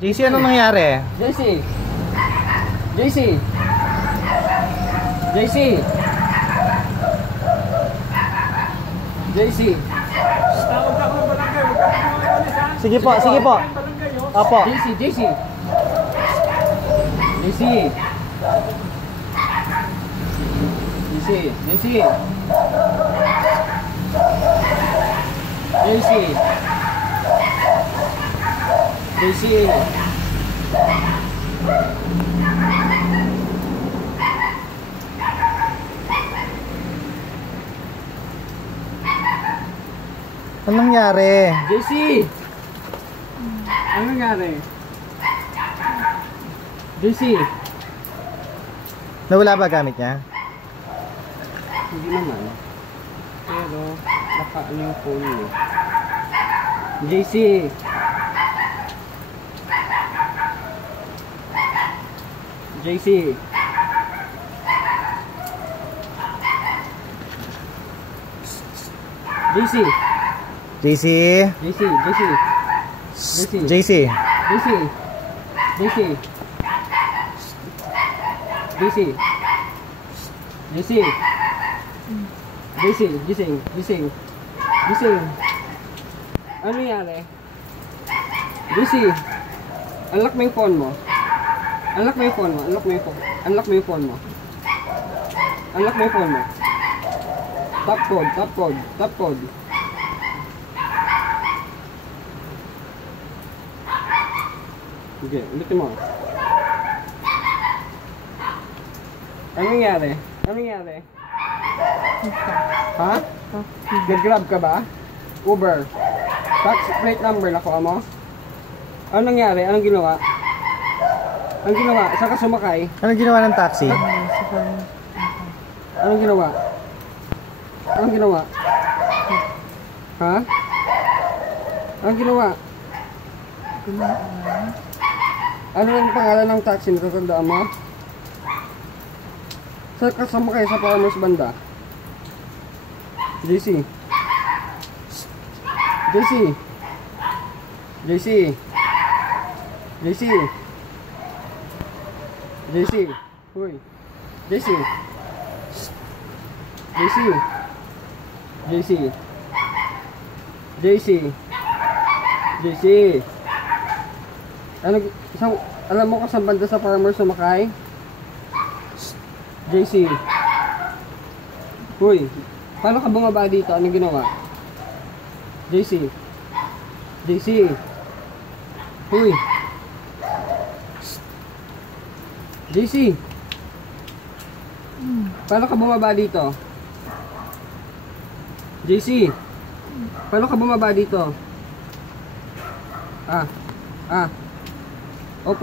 JC, anong nangyari? JC. Sige po, sige po. Opo. JC. Anong nangyari? JC. Ano nangyari? JC. Nawala ba gamit niya? Hindi naman. Pero naka-ano yung phone mo. JC. JC. Ano nangyari? JC. Unlock mo yung phone mo. Unlock mo yung phone mo. Top code. Okay, ulitin mo. Ano nangyari? Ha? Nag-grab ka ba? Uber. Tax plate number nakuha mo? Ano nangyari? Anong ginawa? Saan ka sumakay? Anong ginawa ng taxi? Anong ginawa? Ha? Anong ginawa? Ano ang pangalan ng taxi? Natatandaan mo? Saan ka sumakay sa Farmers banda? JC. Hoy. JC. Alam mo kung saan banda sa Farmers sumakay? JC. Hoy. Paano ka bumaba dito? Anong ginawa? JC. Hoy. JC. Paano ka bumaba dito? JC. Paano ka bumaba dito? Open.